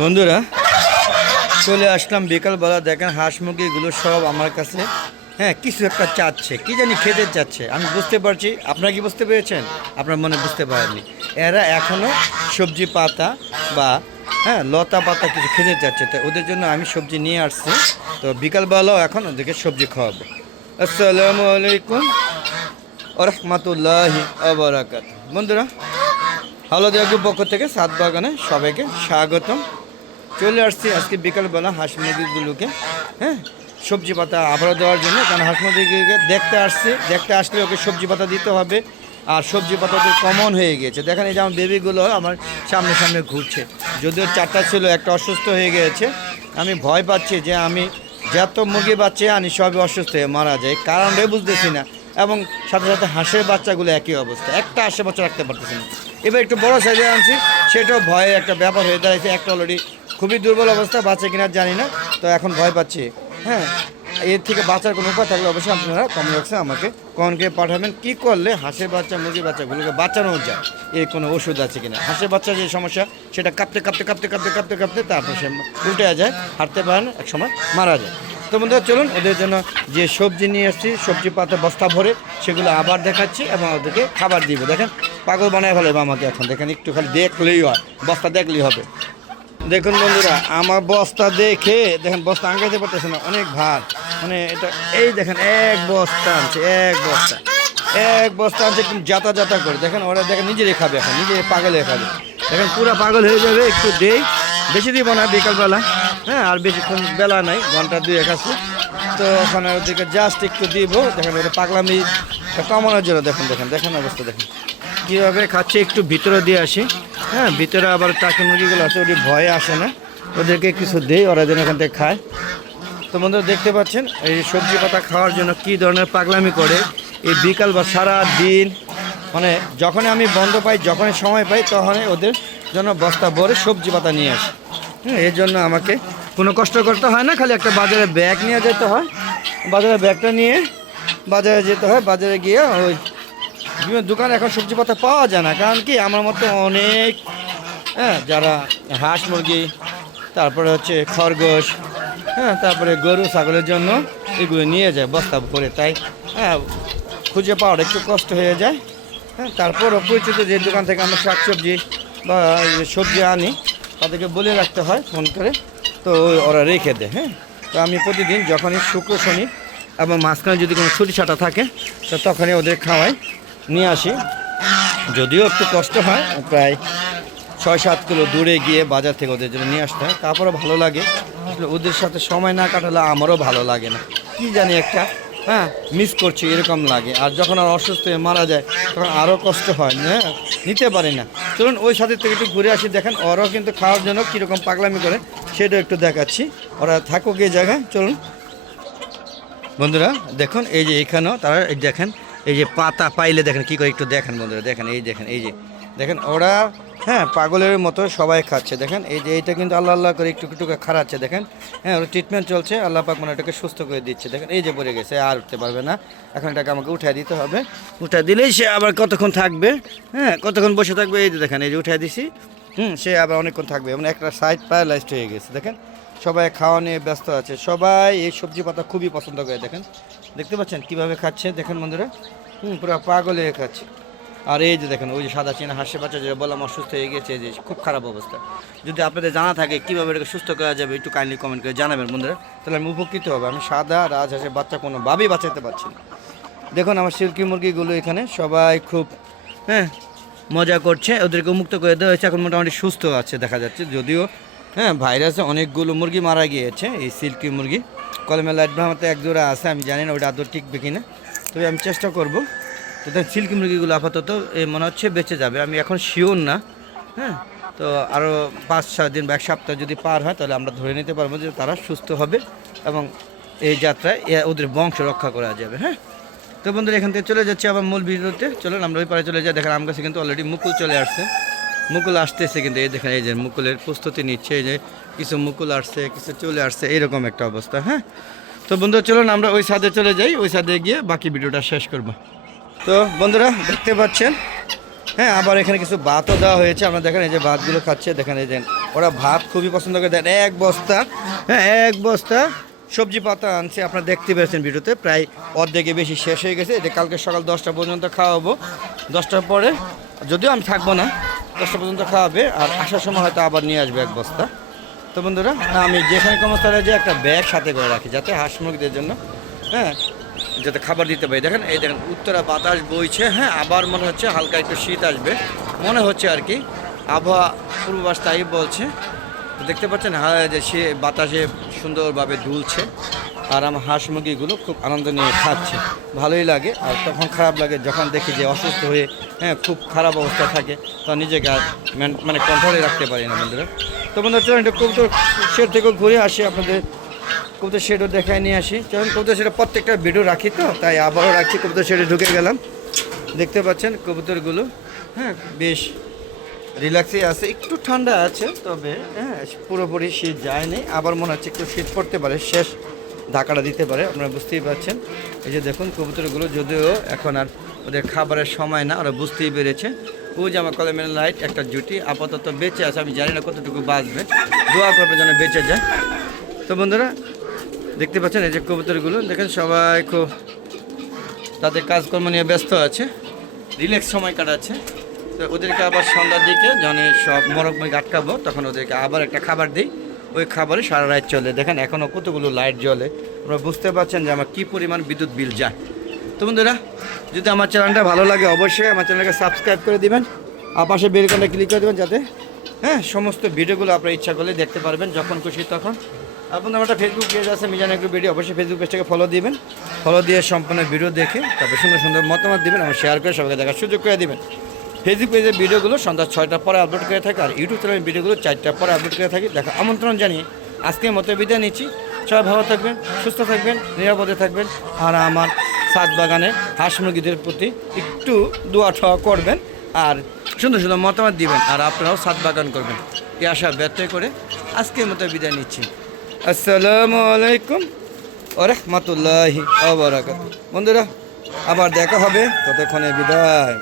বন্ধুরা, চলে আসলাম বিকালবেলা। দেখেন হাঁস মুরগিগুলো সব আমার কাছে। হ্যাঁ কিছু একটা চাচ্ছে। কি জানি খেতে চাচ্ছে। আমি বুঝতে পারছি। আপনারা কি বুঝতে পেরেছেন? আপনার মনে বুঝতে পারেননি। এরা এখনও সবজি পাতা বা হ্যাঁ লতা পাতা কিছু খেতে চাচ্ছে। তো ওদের জন্য আমি সবজি নিয়ে আসছি। তো বিকালবেলাও এখন ওদেরকে সবজি খাওয়াবো। আসসালামু আলাইকুম রহমতুল্লাহি আবরাকাত বন্ধুরা, হলদিয়া গ্রুপ পক্ষ থেকে সাত বাগানে সবাইকে স্বাগতম। চলে আসছি আজকে বিকালবেলা হাঁস মুরগিগুলোকে হ্যাঁ? সবজি পাতা আবারও দেওয়ার জন্য, কারণ হাঁস মুরগিকে দেখতে আসছে, দেখতে আসলে ওকে সবজি পাতা দিতে হবে, আর সবজি পাতা তো কমন হয়ে গিয়েছে দেখেন এই যে আমার বেবিগুলো আমার সামনে সামনে ঘুরছে। যদিও চারটা ছিল, একটা অসুস্থ হয়ে গিয়েছে। আমি ভয় পাচ্ছি যে আমি যত মুরগি বাচ্চা আনি, সবই অসুস্থ হয়ে মারা যায়। কারণটাই বুঝতেছি না, এবং সাথে সাথে হাঁসের বাচ্চাগুলো একই অবস্থা। একটা বাচ্চা রাখতে পারতেছি না। এবার একটু বড় সাইজে আনছি, সেটাও ভয়ের একটা ব্যাপার হয়ে দাঁড়িয়েছে একটা অলরেডি খুবই দুর্বল অবস্থা বাচ্চা কিনা জানি না, তো এখন ভয় পাচ্ছি। হ্যাঁ এর থেকে বাঁচার কোনো উপায় থাকলে অবশ্যই আপনারা কমেন্ট বক্সে আমাকে কনকে পাঠাবেন, কি করলে হাঁসের বাচ্চা, মুরগির বাচ্চাগুলোকে বাঁচানো যায়, এর কোনো ওষুধ আছে কিনা। হাঁসের বাচ্চার যে সমস্যা, সেটা কাঁপতে কাঁপতে কাঁপতে কাঁপতে কাঁপতে কাঁপতে তারপর সে উল্টে যায়, হাঁটতে পারে না, এক সময় মারা যায়। তো বন্ধুরা, চলুন, ওদের জন্য যে সবজি নিয়ে এসেছি, সবজি পাতা, বস্তা ভরে, সেগুলো আবার দেখাচ্ছি এবং ওদেরকে খাবার দিব। দেখেন, পাগল বানায় ফেলবে আমাকে এখন, দেখেন একটু খালি দেখলেই হয়, বস্তা দেখলেই হবে। দেখুন বন্ধুরা, আমার বস্তা দেখে, দেখেন বস্তা আঙ্গাইতে পারতেছে না, অনেক ভার। মানে এটা, এই দেখেন, এক বস্তা আনছে, এক বস্তা। এক বস্তা আনছে কিন্তু যাতা যাতা করে। দেখেন, ওরা দেখেন নিজেরই খাবে এখন নিজে পাগলে খাবে। দেখেন, পুরো পাগল হয়ে যাবে, একটু দেই। বেশি দিব না, বিকালবেলা। হ্যাঁ আর বেশিক্ষণ বেলা নাই, ঘণ্টা দুই এক আছে। তো ওখানে ওদিকে জাস্ট একটু দিব। দেখেন ওটা পাগলামি কমানোর জন্য দেখুন, দেখেন দেখেন অবস্থা দেখেন। কীভাবে খাচ্ছে, একটু ভিতরে দিয়ে আসি। হ্যাঁ ভিতরে আবার টাকি মুরগিগুলো আছে, ওটি ভয়ে আসে না। ওদেরকে কিছু দেই, ওরা যেন এখান থেকে খায়। তো বন্ধুরা, দেখতে পাচ্ছেন, এই সবজি পাতা খাওয়ার জন্য কি ধরনের পাগলামি করে। এই বিকাল বা সারা দিন মানে যখনই আমি বন্ধ পাই, যখনই সময় পাই, তখনই ওদের জন্য বস্তা ভরে সবজি পাতা নিয়ে আসি। হ্যাঁ এর জন্য আমাকে কোনো কষ্ট করতে হয় না, খালি একটা বাজারে ব্যাগ নিয়ে যেতে হয়। বাজারে ব্যাগটা নিয়ে বাজারে যেতে হয়, বাজারে গিয়ে ওই বিভিন্ন দোকানে এখন সবজি পাতা পাওয়া যায় না, কারণ কি আমার মতো অনেক হ্যাঁ যারা হাঁস মুরগি, তারপরে হচ্ছে খরগোশ হ্যাঁ তারপরে গরু, ছাগলের জন্য এগুলো নিয়ে যায়, বস্তা করে, তাই হ্যাঁ খুঁজে পাওয়ার একটু কষ্ট হয়ে যায় হ্যাঁ তারপরও পরিচিত যে দোকান থেকে আমরা শাক সবজি বা সবজি আনি, তাদেরকে বলে রাখতে হয়, ফোন করে, তো ওরা রেখে দেয় হ্যাঁ তো আমি প্রতিদিন যখনই শুক্র, শনি এবং মাঝখানে যদি কোনো ছুটি ছাটা থাকে, তো তখনই ওদের খাওয়াই নিয়ে আসি। যদিও একটু কষ্ট হয়, প্রায় ছয় সাত কিলো দূরে গিয়ে বাজার থেকে ওদের জন্য নিয়ে আসতে হয়। তারপরে ভালো লাগে। ওদের সাথে সময় না কাটালে আমারও ভালো লাগে না। কি জানি একটা হ্যাঁ মিস করছি, এরকম লাগে। আর যখন আর অসুস্থ হয়ে মারা যায়, তখন আরও কষ্ট হয় হ্যাঁ নিতে পারি না। চলুন ওই সাথে থেকে একটু ঘুরে আসি, দেখেন ওরাও কিন্তু খাওয়ার জন্য কীরকম পাগলামি করে, সেটাও একটু দেখাচ্ছি। ওরা থাকুক এই জায়গায়, চলুন। বন্ধুরা, দেখুন, এই যে এখানেও তারা দেখেন এই যে পাতা পাইলে দেখেন, কি করে একটু দেখেন বন্ধুরা, দেখেন, এই দেখেন, এই যে, দেখেন, ওরা হ্যাঁ পাগলের মতো সবাই খাচ্ছে, দেখেন, এই যে এইটা কিন্তু আল্লাহ আল্লাহ করে একটু একটু করে খারাচ্ছে, দেখেন হ্যাঁ ওর ট্রিটমেন্ট চলছে, আল্লাহ পাক মানে এটাকে সুস্থ করে দিচ্ছে, দেখেন, এই যে পড়ে গেছে, আর উঠতে পারবে না, এখন এটাকে আমাকে উঠাই দিতে হবে উঠাই দিলেই সে আবার কতক্ষণ থাকবে হ্যাঁ কতক্ষণ বসে থাকবে, এই যে দেখেন, এই যে উঠাই দিছি, হুম, সে আবার অনেকক্ষণ থাকবে মানে একটা সাইড প্যারালাইজড হয়ে গেছে, দেখেন, সবাই খাওয়া নিয়ে ব্যস্ত আছে, সবাই এই সবজি পাতা খুবই পছন্দ করে, দেখেন দেখতে পাচ্ছেন কীভাবে খাচ্ছে? দেখেন বন্ধুরা। হুম, পুরো পাগল হয়ে খাচ্ছে। আর এই যে দেখেন, ওই যে সাদা চেনা হাসে বাচ্চা যেটা বললাম অসুস্থ হয়ে গেছে যে খুব খারাপ অবস্থা। যদি আপনাদের জানা থাকে কীভাবে এটাকে সুস্থ করা যাবে, একটু কাইন্ডলি কমেন্ট করে জানাবেন বন্ধুরা। তাহলে আমি উপকৃত হবে। আমি সাদা রাজহাঁসের বাচ্চা কোনোভাবেই বাঁচাতে পারছি না। দেখুন, আমার সিল্কি মুরগিগুলো এখানে সবাই খুব হ্যাঁ মজা করছে। ওদেরকে মুক্ত করে দেওয়া হয়েছে। এখন মোটামুটি সুস্থ আছে, দেখা যাচ্ছে। যদিও হ্যাঁ ভাইরাসে অনেকগুলো মুরগি মারা গিয়েছে, এই সিল্কি মুরগি। কলমে লাইট ভামাতে এক জোড়া আছে, আমি জানি না ওটা আদৌ টিকবে কিনা। তবে আমি চেষ্টা করব। তো দেখ সিল্কি মুরগিগুলো আপাতত মনে হচ্ছে বেঁচে যাবে। আমি এখন শিওর না হ্যাঁ? তো আরও পাঁচ, সাত দিন বা এক সপ্তাহ যদি পার হয়, তাহলে আমরা ধরে নিতে পারব যে তারা সুস্থ হবে এবং এই যাত্রায় ওদের বংশ রক্ষা করা যাবে হ্যাঁ? তো বন্ধুরা, এখান থেকে চলে যাচ্ছি আবার মূল ভিডিওতে। চলুন, আমরা ওই পারে চলে যাই। দেখেন, আম গাছে কিন্তু অলরেডি মুকুল চলে আসছে। মুকুল আসতেছে কিন্তু, এই দেখেন, এই যে মুকুলের প্রস্তুতি নিচ্ছে, এই যে কিছু মুকুল আসছে, কিছু চলে আসছে এরকম একটা অবস্থা হ্যাঁ? তো বন্ধুরা, চলুন, আমরা ওই সাদে চলে যাই, ওই সাদে গিয়ে বাকি ভিডিওটা শেষ করব। তো বন্ধুরা, দেখতে পাচ্ছেন? হ্যাঁ আবার এখানে কিছু ভাতও দেওয়া হয়েছে। আপনারা দেখেন, এই যে ভাতগুলো খাচ্ছে, দেখেন, এই যে ওরা ভাত খুবই পছন্দ করে। দেন এক বস্তা হ্যাঁ এক বস্তা সবজি পাতা আনছে। আপনারা দেখতে পেয়েছেন ভিডিওতে, প্রায় অর্ধেকে বেশি শেষ হয়ে গেছে। এটা কালকে সকাল দশটা পর্যন্ত খাওয়াবো। দশটার পরে, যদিও আমি থাকব না দশটা পর্যন্ত খাওয়াবে, আর আসার সময় হয়তো আবার নিয়ে আসবে এক বস্তা। তো বন্ধুরা, আমি যেখানে কর্মস্থলে যে একটা ব্যাগ সাথে করে রাখি, যাতে হাঁস মুরগিদের জন্য হ্যাঁ যাতে খাবার দিতে পারি। দেখেন, এই দেখেন, উত্তরা বাতাস বইছে হ্যাঁ আবার মনে হচ্ছে হালকা একটু শীত আসবে। মনে হচ্ছে আর কি, আবহাওয়া পূর্বাভাস তাই বলছে। দেখতে পাচ্ছেন হ্যাঁ যে সে বাতাসে সুন্দরভাবে দুলছে। আর আমার হাঁস মুরগিগুলো খুব আনন্দ নিয়ে খাচ্ছে। ভালোই লাগে, আর তখন খারাপ লাগে যখন দেখি যে অসুস্থ হয়ে হ্যাঁ খুব খারাপ অবস্থা থাকে তখন নিজেকে আর মানে কন্ট্রোলে রাখতে পারি না বন্ধুরা। তো বন্ধুরা, চলুন একটু কবুতর শেড থেকে ঘুরে আসি আপনাদের। কবুতর শেডও দেখায় নিয়ে আসি। চলুন কবুতর শেডে প্রত্যেকটা ভিডিও রাখি তো, তাই আবারও রাখছি, কবুতর শেডে ঢুকে গেলাম। দেখতে পাচ্ছেন কবুতরগুলো হ্যাঁ বেশ রিল্যাক্সে আছে, একটু ঠান্ডা আছে, তবে হ্যাঁ পুরোপুরি শীত যায়নি আবার মনে হচ্ছে একটু শীত পড়তে পারে, শেষ ধাক্কাটা দিতে পারে, আপনারা বুঝতেই পারছেন। এই যে দেখুন কবুতরগুলো, যদিও এখন আর ওদের খাবারের সময় না, ওরা বুঝতেই পেরেছে। ও আমার কলমের লাইট একটা জুটি, আপাতত বেঁচে আছে, আমি জানি না কতটুকু বাঁচবে। দোয়া করবে যেন বেঁচে যায়। তো বন্ধুরা, দেখতে পাচ্ছেন এই যে কবুতরগুলো, দেখেন সবাই খুব তাদের কাজকর্ম নিয়ে ব্যস্ত আছে। রিল্যাক্স সময় কাটাচ্ছে। তো ওদেরকে আবার সন্ধ্যার দিকে যখন সব মরক আটকাবো তখন ওদেরকে আবার একটা খাবার দিই। ওই খাবারে সারা রাত চলে। দেখেন এখনও কতগুলো লাইট জ্বলে। আপনারা বুঝতে পারছেন যে আমার কী পরিমাণ বিদ্যুৎ বিল যায়। তো বন্ধুরা, যদি আমার চ্যানেলটা ভালো লাগে, অবশ্যই আমার চ্যানেলকে সাবস্ক্রাইব করে দেবেন। আর পাশে বেল ক্লিক করে দেবেন যাতে হ্যাঁ সমস্ত ভিডিওগুলো আপনার ইচ্ছা করলে দেখতে পারবেন যখন খুশি তখন। আপনার একটা ফেসবুক পেজ আছে, মিজান একটু ভিডিও অবশ্যই ফেসবুক পেজটাকে ফলো দিবেন। ফলো দিয়ে সম্পূর্ণ ভিডিও দেখে, তারপর সুন্দর সুন্দর মতামত দিবেন এবং শেয়ার করে সবাইকে দেখার সুযোগ করে দিবেন। ফেসবুক পেজের ভিডিওগুলো সন্ধ্যা ছয়টার পরে আপলোড করে থাকে আর ইউটিউব চ্যানেলের ভিডিওগুলো চারটার পরে আপলোড করে থাকি। দেখা আমন্ত্রণ জানিয়ে আজকের মতো বিদায় নিচ্ছি। সবাই ভালো থাকবেন, সুস্থ থাকবেন, নিরাপদে থাকবেন আর আমার সাত বাগানের হাঁস মুরগিদের প্রতি একটু দোয়া ঠোয়া করবেন আর সুন্দর সুন্দর মতামত দিবেন আর আপনারাও সাত বাগান করবেন। এই আশা ব্যর্থ করে আজকের মতো বিদায় নিচ্ছি। আসসালামু আলাইকুম ও রহমতুল্লাহি বন্ধুরা, আবার দেখা হবে। ততক্ষণে বিদায়।